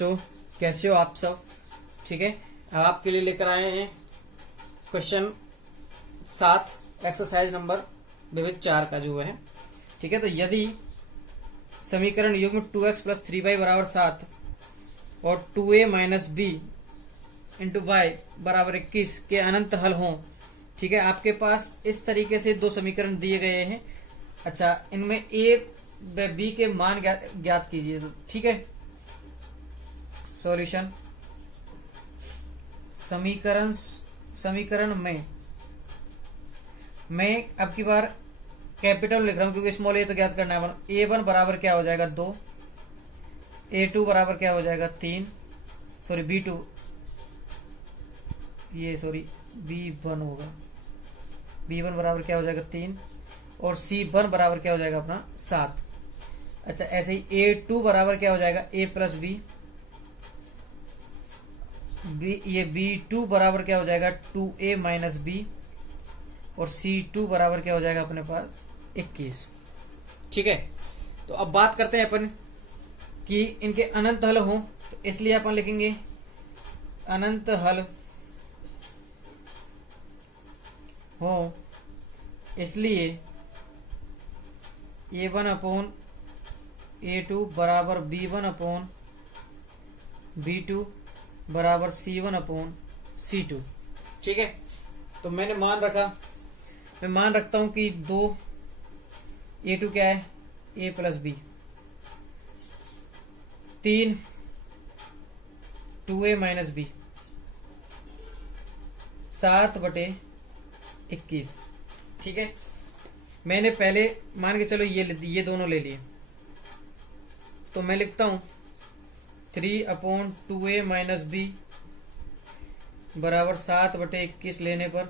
बच्चों, कैसे हो आप सब? ठीक है, अब आपके लिए लेकर आए हैं क्वेश्चन 7 एक्सरसाइज नंबर विविध 4 का जो है। ठीक है, तो यदि समीकरण युग्म 2x प्लस 3y बराबर 7 और 2a minus B into Y बराबर 21 के अनंत हल हों। ठीक है, आपके पास इस तरीके से दो समीकरण दिए गए हैं। अच्छा, इनमें ए व बी के मान ज्ञात कीजिए। तो ठीक है, सॉल्यूशन समीकरण में मैं अब की बार कैपिटल लिख रहा हूं क्योंकि स्मॉल ए तो ज्ञात करना है। A1 बराबर क्या हो जाएगा 2, A2 बराबर क्या हो जाएगा 3, सॉरी B2 B1 होगा, B1 बराबर क्या हो जाएगा 3 और C1 बराबर क्या हो जाएगा अपना 7। अच्छा, ऐसे ही A2 बराबर क्या हो जाएगा A प्लस बी, ये B2 बराबर क्या हो जाएगा 2A माइनस बी और C2 बराबर क्या हो जाएगा अपने पास 21। ठीक है, तो अब बात करते हैं अपन कि इनके अनंत हल हो, तो इसलिए अपन लिखेंगे अनंत हल हो, इसलिए A1 अपॉन A2 बराबर B1 अपॉन B2 बराबर C1 अपॉन C2। ठीक है, तो मैं मान रखता हूं कि 2 A2 क्या है A plus B, 3 2A minus B, 7/21। ठीक है, मैंने पहले मान के चलो ये दोनों ले लिए, तो मैं लिखता हूं 3/2A माइनस बी बराबर 7/21 लेने पर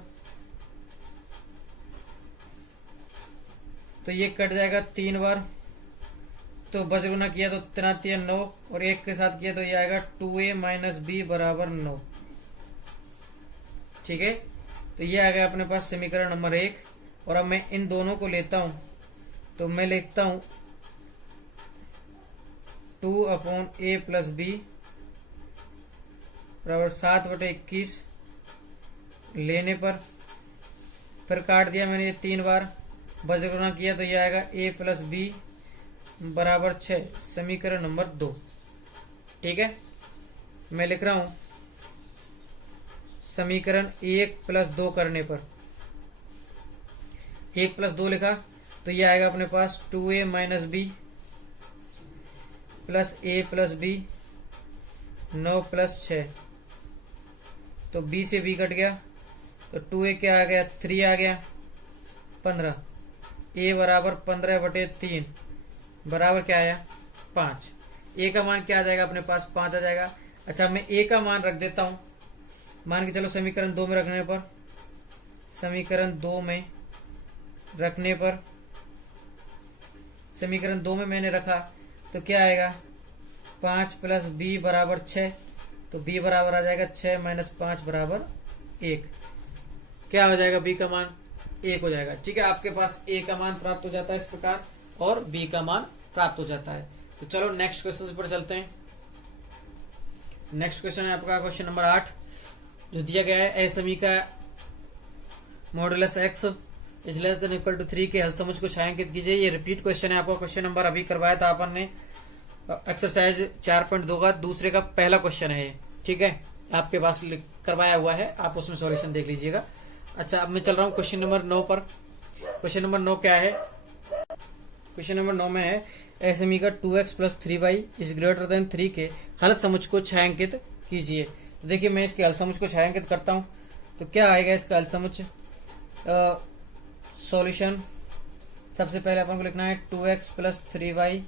तो ये कट जाएगा 3 बार, तो बज गुना किया तो 3 9 और 1 के साथ किया तो ये आएगा 2A माइनस बी बराबर 9। ठीक है, तो ये आ गया अपने पास समीकरण नंबर 1। और अब मैं इन दोनों को लेता हूं, तो मैं लिखता हूं 2/A प्लस बी बराबर 7/21 लेने पर फिर काट दिया मैंने ये 3 बार, बज गुना किया तो ये आएगा A प्लस बी बराबर 6, समीकरण नंबर 2। ठीक है, मैं लिख रहा हूं समीकरण 1 प्लस 2 करने पर 1 प्लस 2 लिखा तो ये आएगा अपने पास 2A minus B plus A plus B 9 plus 6, तो B से B कट गया तो 2A क्या आ गया 3 आ गया 15, A बराबर 15/3 बराबर क्या आया 5। A का मान क्या आ जाएगा अपने पास 5 आ जाएगा। अच्छा, मैं A का मान रख देता हूं, मान के चलो समीकरण 2 में रखने पर, समीकरण 2 में मैंने रखा तो क्या आएगा 5 प्लस B बराबर 6, तो B बराबर आ जाएगा 6 माइनस 5 बराबर 1। क्या हो जाएगा B का मान 1 हो जाएगा। ठीक है, आपके पास A का मान प्राप्त हो जाता है इस प्रकार और B का मान प्राप्त हो जाता है। तो चलो नेक्स्ट क्वेश्चन पर चलते हैं। नेक्स्ट क्वेश्चन है आपका क्वेश्चन नंबर 8 जो दिया गया है, समी का modulus x is less than equal to 3 के हल समुच्च को छायांकित कीजिए। ये रिपीट क्वेश्चन है, आपका क्वेश्चन नंबर अभी करवाया था अपन ने एक्सरसाइज 4.2 का दूसरे का पहला क्वेश्चन है। ठीक है, आपके पास करवाया हुआ है, आप उसमें सॉल्यूशन देख लीजिएगा। अच्छा, अब मैं चल रहा हूँ क्वेश्चन नंबर 9 पर। क्वेश्चन नंबर 9 क्या है? क्वेश्चन नंबर 9 में है समी का 2x plus 3y is greater than 3 के हल समुच्च को छायांकित कीजिए। तो देखिए, मैं इसके हल समुच्च को छायांकित करता हूं तो क्या आएगा इसका हल समुच्च। सॉल्यूशन सबसे पहले अपन को लिखना है 2x plus 3y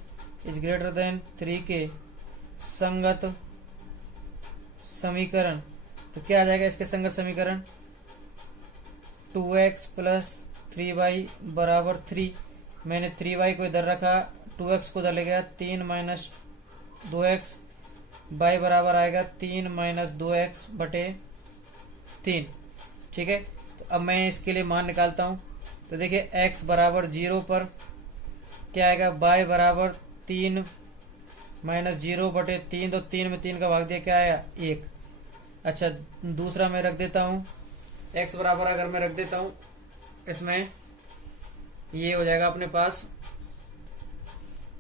is greater than 3 के संगत समीकरण। तो क्या आ जाएगा इसके संगत समीकरण 2x प्लस 3y बराबर 3। मैंने 3y को इधर रखा, 2x को उधर ले गया, 3 माइनस 2x, y बराबर आएगा 3 माइनस 2x बटे 3। ठीक है, तो अब मैं इसके लिए मान निकालता हूं। तो देखिए x बराबर 0 पर क्या आएगा, y बराबर 3 माइनस 0/3, तो 3 में 3 का भाग दिया, क्या आया 1। अच्छा दूसरा मैं रख देता हूँ x बराबर, अगर मैं रख देता हूँ इसमें, ये हो जाएगा अपने पास,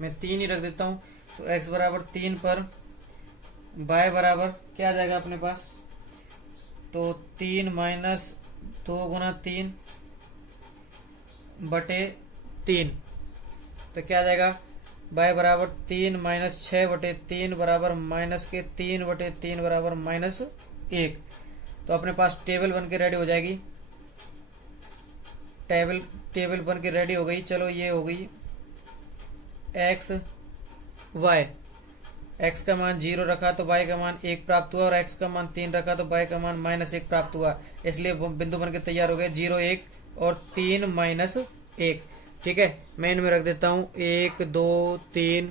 मैं 3 ही रख देता हूँ, तो x बराबर 3 पर y बराबर क्या आ जाएगा अपने पास, तो 3 माइनस 2×3/3, तो क्या आ जाएगा y बराबर 3 माइनस 6/3 बराबर माइनस के 3/3 बराबर -1। तो अपने पास टेबल बन के रेडी हो जाएगी, टेबल बन के रेडी हो गई। चलो ये हो गई x y, x का मान 0 रखा तो y का मान 1 प्राप्त हुआ, और x का मान 3 रखा तो y का मान -1 प्राप्त हुआ। इसलिए बिंदु बन के तैयार हो गए 0 1 और 3 -1। ठीक है, मैं इनमें रख देता हूँ 1 2 3,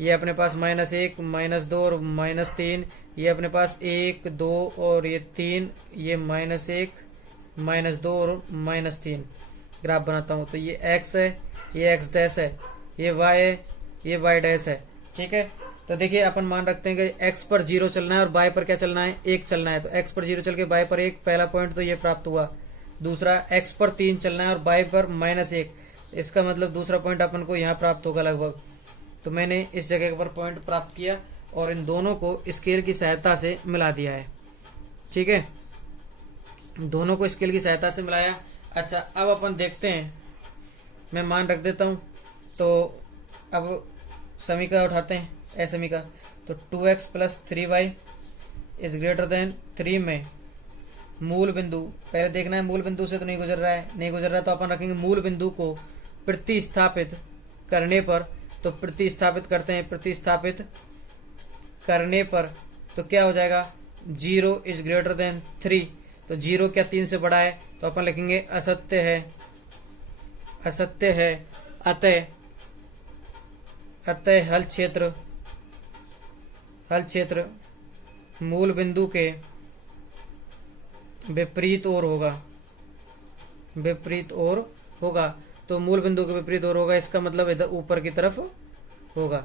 ये अपने पास -1 -2 और -3, ये अपने पास 1 2 और ये 3, ये -1 -2 और -3। ग्राफ बनाता हूँ, तो ये x है, ये x डैश है, ये y है, ये y डैश है। ठीक है, तो देखिए अपन मान रखते हैं कि x पर 0 चलना है और y पर क्या चलना है, 1 चलना है। तो x पर 0 चल के y पर 1, पहला पॉइंट तो ये प्राप्त हुआ। दूसरा x पर 3 चलना है और y पर -1, इसका मतलब दूसरा पॉइंट अपन को यहाँ प्राप्त होगा लगभग। तो मैंने इस जगह पर पॉइंट प्राप्त किया और इन दोनों को स्केल की सहायता से मिला दिया है। ठीक है, दोनों को स्केल की सहायता से मिलाया। अच्छा अब अपन देखते हैं, मैं मान रख देता हूँ, तो अब समीकरण उठाते हैं, समीकरण, तो 2x + 3y is greater than 3 में मूल बिंदु, पहले देखना है मूल बिंदु से तो नहीं गुजर रहा है, नहीं गुजर रहा है तो अपन रखेंगे मूल बिंदु को प्रतिस्थापित करने पर, तो प्रतिस्थापित करते हैं, प्रतिस्थापित करने पर तो क्या हो जाएगा 0 इज ग्रेटर देन 3, तो 0 क्या 3 से बड़ा है, तो अपन लिखेंगे असत्य है, असत्य है, अतः हल क्षेत्र मूल बिंदु के विपरीत ओर होगा, विपरीत ओर होगा। तो मूल बिंदु के विपरीत ओर होगा, इसका मतलब इधर ऊपर की तरफ होगा।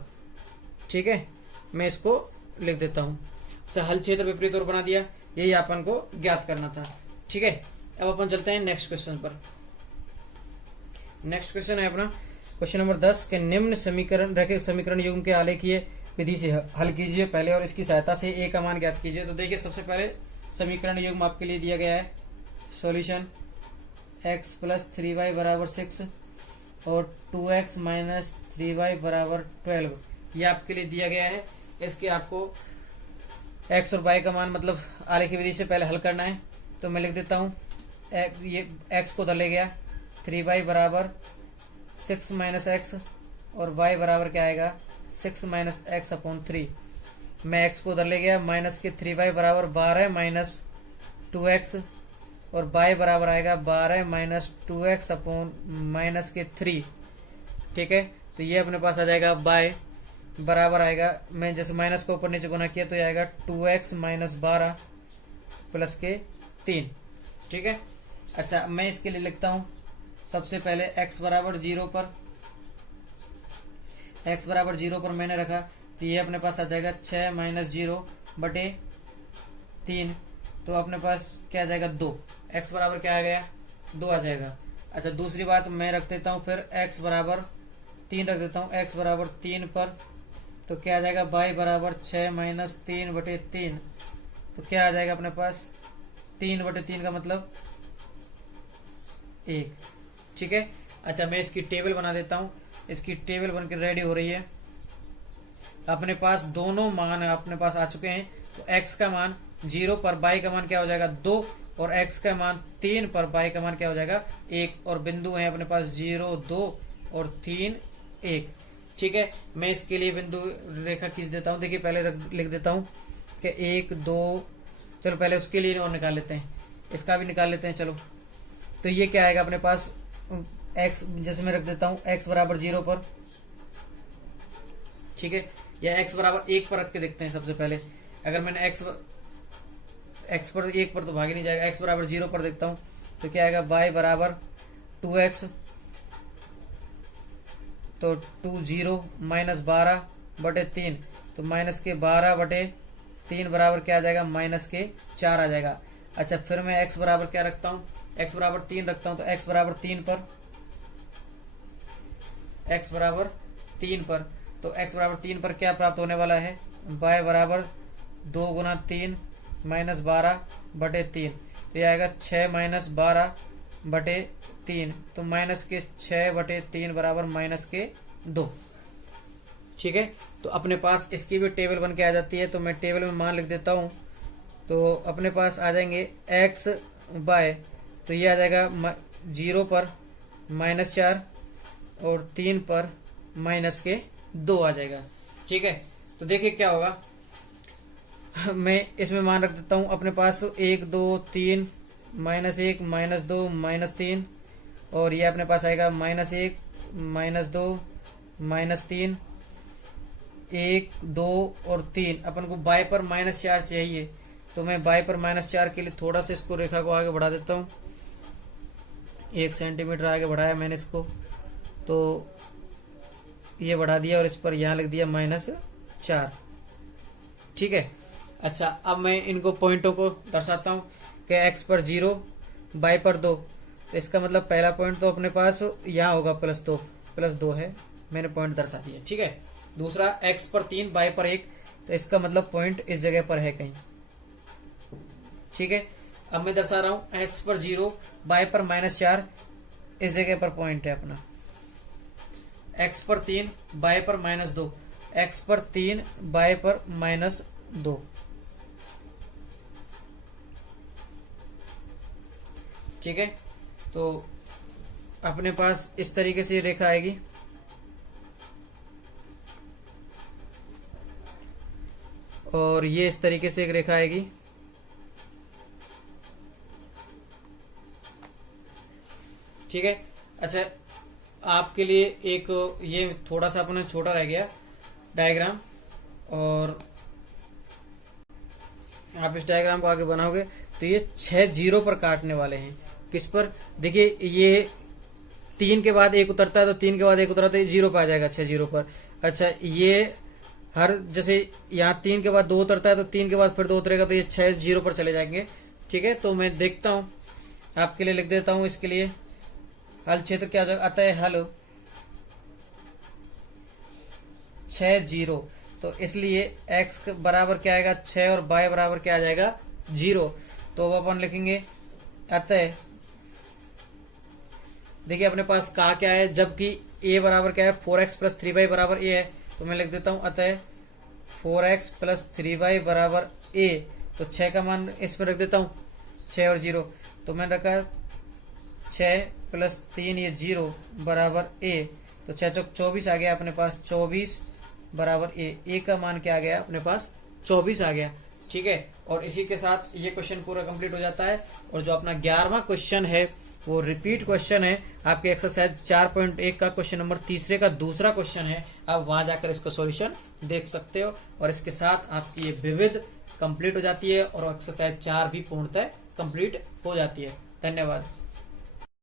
ठीक है, मैं इसको लिख देता हूं। अच्छा, हल क्षेत्र विपरीत ओर बना दिया, यही अपन को ज्ञात करना था। ठीक है, अब अपन चलते हैं नेक्स्ट क्वेश्चन पर। नेक्स्ट क्वेश्चन है अपना क्वेश्चन नंबर 10 के निम्न समीकरण रैखिक समीकरण युग्म के आलेखीय विधि से हल कीजिए पहले, और इसकी सहायता से a का मान ज्ञात कीजिए। तो देखिए सबसे पहले समीकरण युग्म आपके लिए दिया गया है, सॉल्यूशन x + 3y = 6 और 2x - 3y = 12, ये आपके लिए दिया गया है। इसके आपको x और y का मान मतलब आलेखीय विधि से पहले हल करना है। तो मैं लिख देता हूँ, ये x को उधर ले गया, 3y = 6 - x और y बराबर क्या आएगा 6 - x/3। मैं x को उधर ले गया, माइनस के 3y बराबर 12 - 2x और y बराबर आएगा 12 - 2x - -3। ठीक है, तो ये अपने पास आ जाएगा y बराबर आएगा, मैं जैसे माइनस को ऊपर नीचे गुना किया तो ये आएगा 2x - 12 + के 3। ठीक है, अच्छा मैं इसके लिए लिखता हूं सबसे पहले x बराबर 0 पर, x बराबर 0 पर मैंने रखा, तो ये अपने पास आ जाएगा 6 - 0/3, तो अपने पास क्या आ जाएगा 2, x बराबर क्या आ गया 2 आ जाएगा। अच्छा दूसरी बात मैं रख देता हूँ फिर x बराबर 3 रख देता हूँ, x बराबर 3 पर तो क्या आ जाएगा y बराबर 6 - 3/3, तो क्या आ जाएगा अपने पास 3/3 का मतलब 1। ठीक है, अच्छा मैं इसकी टेबल बना देता हूँ, इसकी टेबल बनकर रेडी हो रही है। अपने पास दोनों मान अपने पास आ चुके हैं, तो x का मान 0 पर y का मान क्या हो जाएगा 2 और x का मान 3 पर y का मान क्या हो जाएगा 1, और बिंदु है अपने पास 0 2 और 3 1। ठीक है, मैं इसके लिए बिंदु रेखा खींच देता हूँ। देखिए पहले लिख देता हूँ कि 1 2, चलो पहले उसके लिए और निकाल लेते हैं, इसका भी निकाल लेते हैं। चलो तो ये क्या आएगा अपने पास x, जैसे मैं रख देता हूँ x बराबर 0 पर, ठीक है, या x बराबर 1 पर रख के देखते हैं। सबसे पहले अगर मैंने x पर 1 पर तो भाग ही नहीं जाएगा, x बराबर 0 पर देखता हूँ तो क्या आएगा y बराबर 2x, तो 2 0 - 12 बटे 3, तो माइनस के 12 बटे 3 बराबर क्या आ जाएगा, माइनस के 4 आ जाएगा। अच्छा फिर मैं x बराबर क्या रखता हूँ, x बराबर 3 रखता हूँ, तो x बराबर 3 पर, x बराबर 3 पर, तो x बराबर 3 पर क्या प्राप्त होने वाला है, y बराबर 2 गुना 3 माइनस 12 बटे 3, तो यह आएगा 6 माइनस 12 बटे 3, तो माइनस के 6 बटे 3 बराबर माइनस के 2। ठीक है, तो अपने पास इसकी भी टेबल बन के आ जाती है, तो मैं टेबल में मान लिख देता हूं। तो अपने पास आ जाएंगे x बाय, तो ये आ जाएगा 0 पर -4 और 3 पर माइनस के 2 आ जाएगा। ठीक है, तो देखिए क्या होगा, मैं इसमें मान रख देता हूं अपने पास 1 2 3 -1 -2 -3, और ये अपने पास आएगा -1 -2 -3 1 2 और 3। अपन को बाय पर -4 चाहिए, तो मैं बाय पर -4 के लिए थोड़ा सा इसको रेखा को आगे बढ़ा देता हूँ, 1 सेंटीमीटर आगे बढ़ाया मैंने इसको, तो ये बढ़ा दिया और इस पर यहाँ लिख दिया -4। ठीक है, अच्छा अब मैं इनको पॉइंटों को दर्शाता हूँ कि x पर 0 बाय पर 2, तो इसका मतलब पहला पॉइंट तो अपने पास यहाँ होगा +2 है, मैंने पॉइंट दर्शा दिया। ठीक है, दूसरा x पर 3 बाय पर 1, तो इसका मतलब पॉइंट इस जगह पर है कहीं। ठीक है, अब मैं दर्शा रहा हूं x पर 0 बाय पर -4, इस जगह पर पॉइंट है अपना। x पर 3 बाय पर -2, x पर 3 बाय पर -2। ठीक है, तो अपने पास इस तरीके से रेखा आएगी, और ये इस तरीके से एक रेखा आएगी। ठीक है, अच्छा आपके लिए एक ये थोड़ा सा अपना छोटा रह गया डायग्राम, और आप इस डायग्राम को आगे बनाओगे तो ये 6 0 पर काटने वाले हैं। किस पर, देखिए ये 3 के बाद 1 उतरता है, तो 3 के बाद 1 उतरता है, 0 पे आ जाएगा 6 0 पर। अच्छा ये हर, जैसे यहाँ 3 के बाद 2 उतरता है, तो 3 के बाद फिर 2 उतरेगा, तो ये 6 0 पर चले जाएंगे। ठीक है, तो मैं देखता हूँ, आपके लिए लिख देता हूँ। इसके लिए हल क्षेत्र क्या आता है, हल 6 0, तो इसलिए x बराबर क्या आएगा 6 और y बराबर क्या आ जाएगा 0। तो अब अपन लिखेंगे अतः, देखिए अपने पास कहा क्या है, जबकि a बराबर क्या है 4x + 3y बराबर a है, तो मैं लिख देता हूं अतः 4x + 3y बराबर a। तो 6 का मान इसमें रख देता हूं, 6 और 0, तो मैंने रखा 6 + 3 ये 0 बराबर a, तो 6 चौक 24 आ गया अपने पास, 24 बराबर a का मान क्या आ गया अपने पास 24 आ गया। ठीक है, और इसी के साथ ये क्वेश्चन पूरा कंप्लीट हो जाता है। और जो अपना 11वां क्वेश्चन है वो रिपीट क्वेश्चन है, आपके एक्सरसाइज 4.1 का क्वेश्चन नंबर 3 का दूसरा क्वेश्चन है। आप वहां जाकर इसका सॉल्यूशन देख सकते हो, और इसके साथ आपकी ये विविध कंप्लीट हो जाती है और एक्सरसाइज 4 भी पूर्णतः कंप्लीट हो जाती है। धन्यवाद।